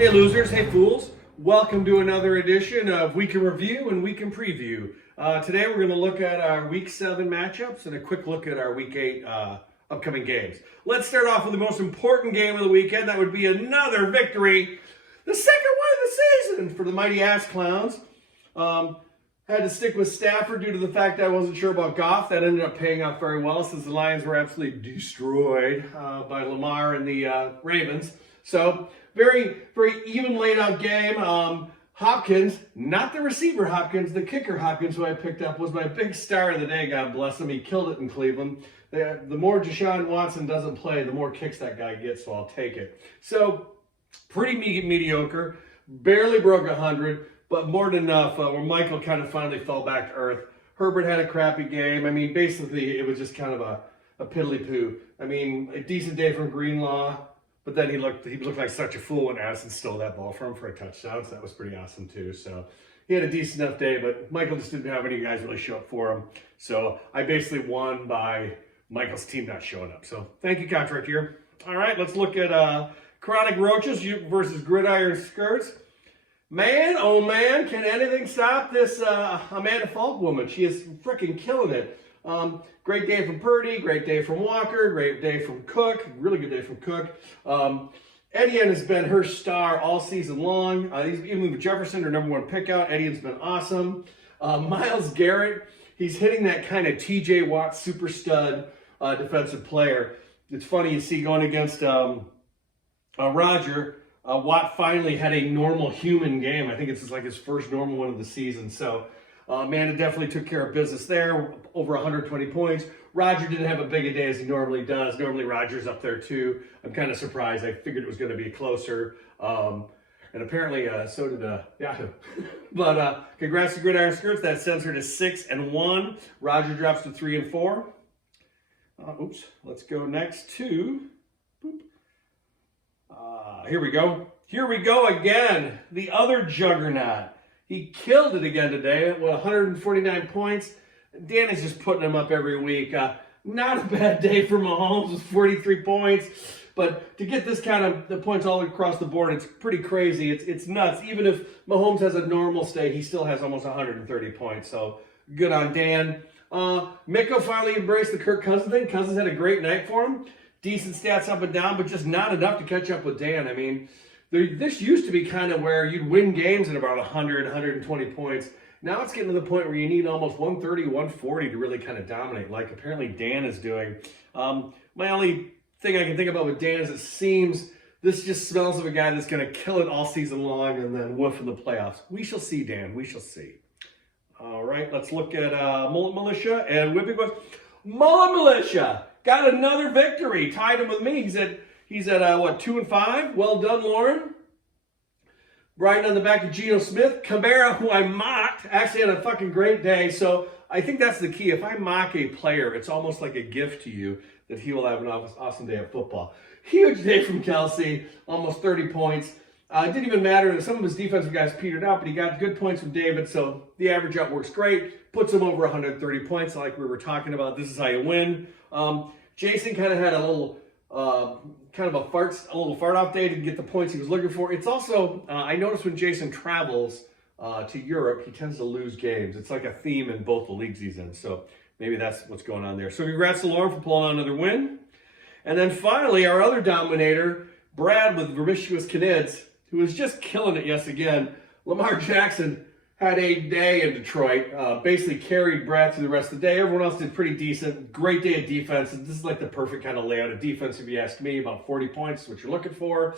Hey losers, hey fools. Welcome to another edition of Week in Review and Week in Preview. Today we're going to look at our Week 7 matchups and a quick look at our Week 8 upcoming games. Let's start off with the most important game of the weekend. That would be another victory. The second one of the season for the mighty Ass Clowns. Had to stick with Stafford due to the fact I wasn't sure about Goff. That ended up paying off very well since the Lions were absolutely destroyed by Lamar and the Ravens. So, very even laid out game. Hopkins, not the receiver Hopkins, the kicker Hopkins, who I picked up, was my big star of the day, God bless him. He killed it in Cleveland. The more Deshaun Watson doesn't play, the more kicks that guy gets, so I'll take it. So, pretty mediocre, barely broke 100, but more than enough where Michael kind of finally fell back to earth. Herbert had a crappy game. I mean, basically, it was just kind of a piddly-poo. I mean, a decent day from Greenlaw. But then he looked like such a fool when Addison stole that ball from him for a touchdown, so that was pretty awesome too. So he had a decent enough day, but Michael just didn't have any guys really show up for him. So I basically won by Michael's team not showing up. So thank you, contract here. All right, let's look at Chronic Roaches versus Gridiron Skirts. Man, oh man, can anything stop this Amanda Falk woman? She is freaking killing it. Great day from Purdy, great day from Walker, great day from Cook, really good day from Cook. Etienne has been her star all season long. Even with Jefferson, her #1 pick out, Etienne's been awesome. Myles Garrett, he's hitting that kind of TJ Watt super stud defensive player. It's funny, you see going against Roger, Watt finally had a normal human game. I think it's like his first normal one of the season. So Amanda definitely took care of business there, over 120 points. Roger didn't have a big a day as he normally does. Normally Roger's up there too. I'm kind of surprised. I figured it was going to be closer. And apparently so did Yahoo. But congrats to Gridiron Skirts. That sends her to 6-1. Roger drops to 3-4. Oops. Let's go next to... here we go. Here we go again. The other juggernaut. He killed it again today with 149 points. Dan is just putting them up every week. Not a bad day for Mahomes with 43 points. But to get this kind of the points all across the board, it's pretty crazy. It's nuts. Even if Mahomes has a normal state, he still has almost 130 points. So good on Dan. Miko finally embraced the Kirk Cousins thing. Cousins had a great night for him. Decent stats up and down, but just not enough to catch up with Dan. I mean, this used to be kind of where you'd win games at about 100, 120 points. Now it's getting to the point where you need almost 130, 140 to really kind of dominate, like apparently Dan is doing. My only thing I can think about with Dan is it seems this just smells of a guy that's going to kill it all season long and then woof in the playoffs. We shall see, Dan. We shall see. All right, let's look at Mullet Militia and Whipping Boys. Mullet Militia got another victory. Tied him with me. He's at what, 2-5? Well done, Lauren. Riding on the back of Geno Smith. Kamara, who I mocked, actually had a fucking great day. So I think that's the key. If I mock a player, it's almost like a gift to you that he will have an awesome day of football. Huge day from Kelsey. Almost 30 points. It didn't even matter. Some of his defensive guys petered out, but he got good points from David. So the average out works great. Puts him over 130 points like we were talking about. This is how you win. Jason kind of had a little... kind of a little fart off day to get the points he was looking for. It's also, I noticed when Jason travels to Europe, he tends to lose games. It's like a theme in both the leagues he's in. So maybe that's what's going on there. So congrats to Lauren for pulling out another win. And then finally, our other dominator, Brad with Vermicious Knids, who is just killing it yet again. Lamar Jackson had a day in Detroit, basically carried Brad through the rest of the day. Everyone else did pretty decent. Great day of defense. This is like the perfect kind of layout of defense, if you ask me. About 40 points is what you're looking for.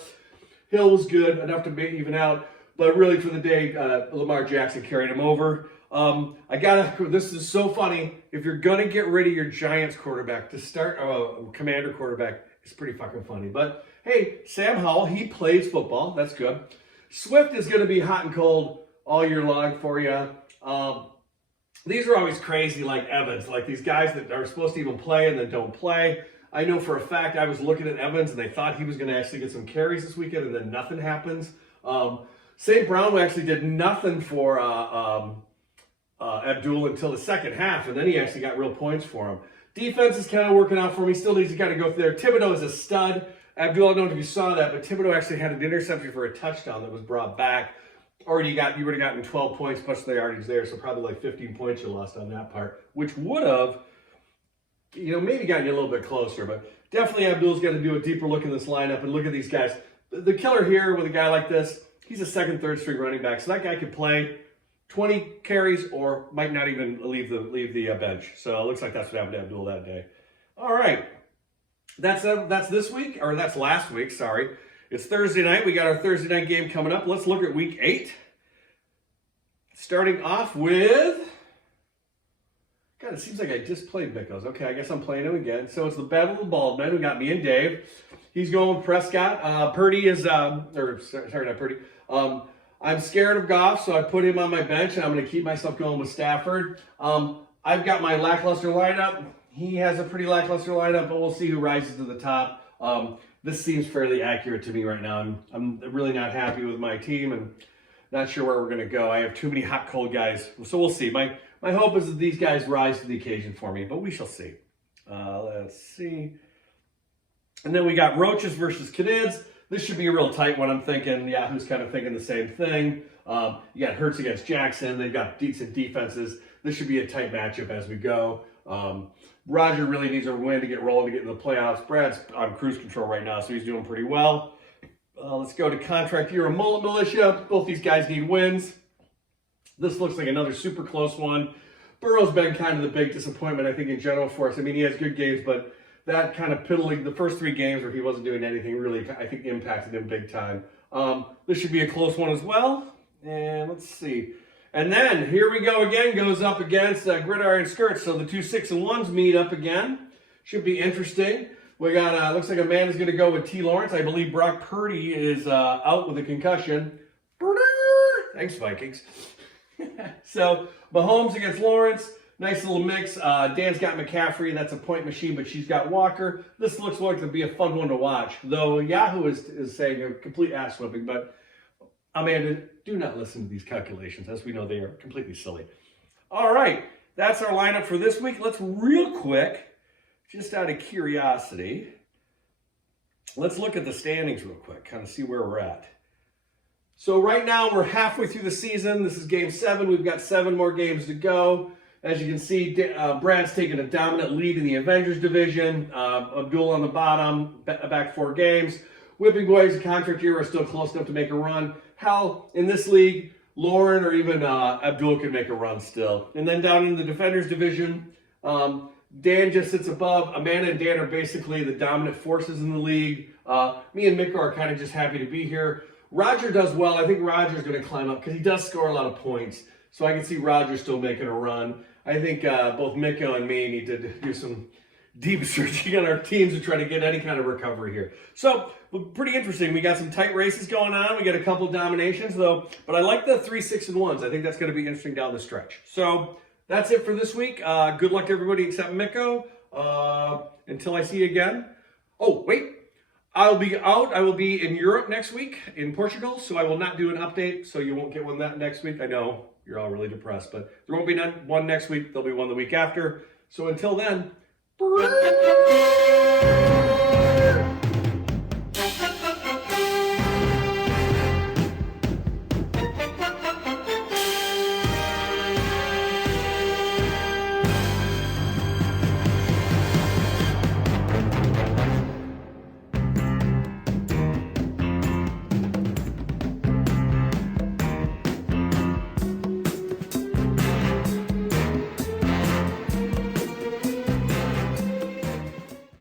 Hill was good, enough to even out. But really for the day, Lamar Jackson carried him over. This is so funny. If you're going to get rid of your Giants quarterback, to start a Commander quarterback is pretty fucking funny. But hey, Sam Howell, he plays football. That's good. Swift is going to be hot and cold all year long for you. These are always crazy, like Evans, like these guys that are supposed to even play and then don't play. I know for a fact I was looking at Evans and they thought he was going to actually get some carries this weekend and then nothing happens. St. Brown actually did nothing for Abdul until the second half, and then he actually got real points for him. Defense is kind of working out for me. Still needs to kind of go through there. Thibodeau is a stud. Abdul, I don't know if you saw that, but Thibodeau actually had an interception for a touchdown that was brought back. You would have gotten 12 points, plus the yardage there, so probably like 15 points you lost on that part, which would have, maybe gotten you a little bit closer. But definitely Abdul's got to do a deeper look in this lineup and look at these guys. The killer here with a guy like this, he's a second, third string running back, so that guy could play 20 carries or might not even leave the bench. So it looks like that's what happened to Abdul that day. All right, that's this week, or that's last week. Sorry, it's Thursday night. We got our Thursday night game coming up. Let's look at week 8. Starting off with, God, it seems like I just played Mickos. Okay, I guess I'm playing him again. So it's the Battle of the Bald Men. We got me and Dave. He's going with Prescott. Purdy is, sorry, not Purdy. I'm scared of Goff, so I put him on my bench, and I'm going to keep myself going with Stafford. I've got my lackluster lineup. He has a pretty lackluster lineup, but we'll see who rises to the top. This seems fairly accurate to me right now. I'm really not happy with my team and not sure where we're going to go. I have too many hot, cold guys, so we'll see. My hope is that these guys rise to the occasion for me, but we shall see. Let's see. And then we got Roaches versus Canids. This should be a real tight one, I'm thinking. Yahoo's kind of thinking the same thing. You got Hurts against Jackson. They've got decent defenses. This should be a tight matchup as we go. Roger really needs a win to get rolling to get in the playoffs. Brad's on cruise control right now, so he's doing pretty well. Let's go to contract year of Mullet Militia. Both these guys need wins. This looks like another super close one. Burrow's been kind of the big disappointment, I think, in general for us. I mean, he has good games, but that kind of piddling, the first 3 games where he wasn't doing anything really, I think, impacted him big time. This should be a close one as well. And let's see. And then, here we go again, goes up against Gridiron Skirts. So the 2 6-1s meet up again. Should be interesting. We got, looks like Amanda's going to go with T. Lawrence. I believe Brock Purdy is out with a concussion. Thanks, Vikings. So, Mahomes against Lawrence. Nice little mix. Dan's got McCaffrey. That's a point machine, but she's got Walker. This looks like to be a fun one to watch. Though Yahoo is saying a complete ass whipping, but Amanda, do not listen to these calculations. As we know, they are completely silly. All right, that's our lineup for this week. Let's real quick, just out of curiosity, let's look at the standings real quick, kind of see where we're at. So right now, we're halfway through the season. This is game 7. We've got 7 more games to go. As you can see, Brad's taking a dominant lead in the Avengers division. Abdul on the bottom, back 4 games. Whipping Boys, contract year, are still close enough to make a run. Hell, in this league, Lauren or even Abdul can make a run still. And then down in the Defenders division, Dan just sits above. Amanda and Dan are basically the dominant forces in the league. Me and Miko are kind of just happy to be here. Roger does well. I think Roger's going to climb up because he does score a lot of points. So I can see Roger still making a run. I think both Miko and me need to do some deep searching on our teams to try to get any kind of recovery here. So, pretty interesting. We got some tight races going on. We got a couple dominations, though. But I like the 3 6-1s. I think that's going to be interesting down the stretch. So, that's it for this week. Good luck to everybody except Miko. Until I see you again. Oh, wait. I'll be out. I will be in Europe next week, in Portugal, so I will not do an update, so you won't get one that next week. I know you're all really depressed, but there won't be one next week. There'll be one the week after. So until then,